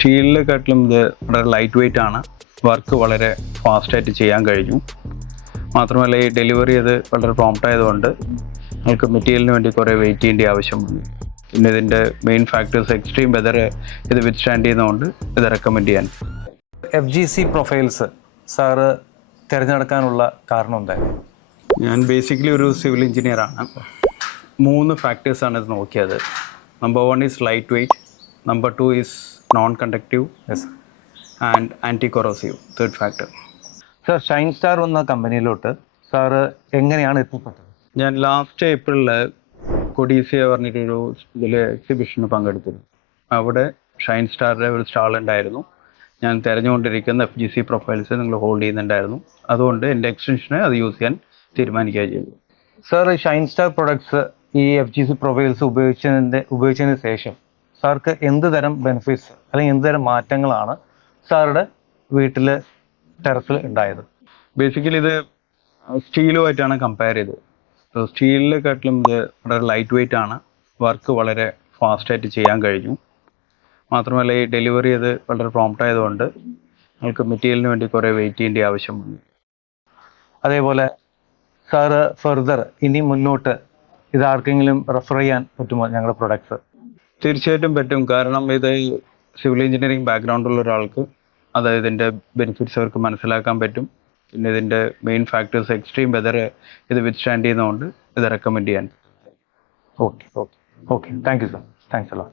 സ്റ്റീലിനെക്കാട്ടിലും ഇത് വളരെ light weight ആണ്. വർക്ക് വളരെ ഫാസ്റ്റായിട്ട് ചെയ്യാൻ കഴിഞ്ഞു. മാത്രമല്ല ഈ ഡെലിവറി അത് വളരെ പ്രോംപ്റ്റ് ആയതുകൊണ്ട് നമുക്ക് മെറ്റീരിയലിന് വേണ്ടി കുറേ വെയിറ്റ് ചെയ്യേണ്ട ആവശ്യമുണ്ട്. പിന്നെ ഇതിൻ്റെ മെയിൻ ഫാക്ടേഴ്സ് എക്സ്ട്രീം വെതർ ഇത് വിത്ത്സ്റ്റാൻഡ് ചെയ്യുന്നതുകൊണ്ട് ഇത് റെക്കമെൻഡ് ചെയ്യാൻ. FGC പ്രൊഫൈൽസ് സാറ് തിരഞ്ഞെടുക്കാനുള്ള കാരണം എന്തായിരുന്നു? ഞാൻ ബേസിക്കലി ഒരു സിവിൽ എഞ്ചിനീയറാണ്. 3 ഫാക്ടേഴ്സാണ് ഇത് നോക്കിയത്. Number 1 is light weight, number 2 is non conductive and anti corrosive, third factor. Sir shine star എന്ന കമ്പനിയിലോട്ട് സാറ് എങ്ങനെയാണ് എത്തിപ്പെട്ടത്? ഞാൻ ലാസ്റ്റ് ഏപ്രിലിൽ കൊഡീസിയ പറഞ്ഞിട്ടൊരു ഇതിൽ എക്സിബിഷന് പങ്കെടുത്തിരുന്നു. അവിടെ ഷൈൻ സ്റ്റാറിൻ്റെ ഒരു സ്റ്റാൾ ഉണ്ടായിരുന്നു. ഞാൻ തിരഞ്ഞുകൊണ്ടിരിക്കുന്ന FGC പ്രൊഫൈൽസ് നിങ്ങൾ ഹോൾഡ് ചെയ്യുന്നുണ്ടായിരുന്നു. അതുകൊണ്ട് എൻ്റെ എക്സ്റ്റൻഷന് അത് യൂസ് ചെയ്യാൻ തീരുമാനിക്കുകയും ചെയ്തു. സാർ ഷൈൻ സ്റ്റാർ പ്രൊഡക്ട്സ് ഈ FGC പ്രൊഫൈൽസ് ഉപയോഗിച്ചതിന് ശേഷം സാർക്ക് എന്ത് തരം ബെനിഫിറ്റ്സ് അല്ലെങ്കിൽ എന്ത് തരം മാറ്റങ്ങളാണ് സാറുടെ വീട്ടിൽ ടെറസിൽ ഉണ്ടായത്? ബേസിക്കലി ഇത് സ്റ്റീലുമായിട്ടാണ് കമ്പയർ ചെയ്തത്. സ്റ്റീലിനെക്കാട്ടിലും ഇത് വളരെ ലൈറ്റ് വെയിറ്റ് ആണ്. വർക്ക് വളരെ ഫാസ്റ്റായിട്ട് ചെയ്യാൻ കഴിഞ്ഞു. മാത്രമല്ല ഈ ഡെലിവറി അത് വളരെ പ്രോംപ്റ്റ് ആയതുകൊണ്ട് നമുക്ക് മെറ്റീരിയലിന് വേണ്ടി കുറേ വെയിറ്റ് ചെയ്യേണ്ട ആവശ്യമുണ്ട്. അതേപോലെ സാറ് ഫർദർ ഇനി മുന്നോട്ട് ഇത് ആർക്കെങ്കിലും റെഫർ ചെയ്യാൻ പറ്റുമോ ഞങ്ങളുടെ പ്രൊഡക്ട്സ്? തീർച്ചയായിട്ടും പറ്റും. കാരണം ഇത് സിവിൽ എഞ്ചിനീയറിംഗ് ബാക്ക്ഗ്രൗണ്ടുള്ള ഒരാൾക്ക് അതായത് ഇതിൻ്റെ ബെനിഫിറ്റ്സ് അവർക്ക് മനസ്സിലാക്കാൻ പറ്റും. പിന്നെ ഇതിൻ്റെ മെയിൻ ഫാക്ടേഴ്സ് എക്സ്ട്രീം വെതർ ഇത് വിത്ത്സ്റ്റാൻഡ് ചെയ്യുന്നതുകൊണ്ട് ഇത് റെക്കമെൻഡ് ചെയ്യാൻ. Okay thank you sir. Thanks അല്ലോ.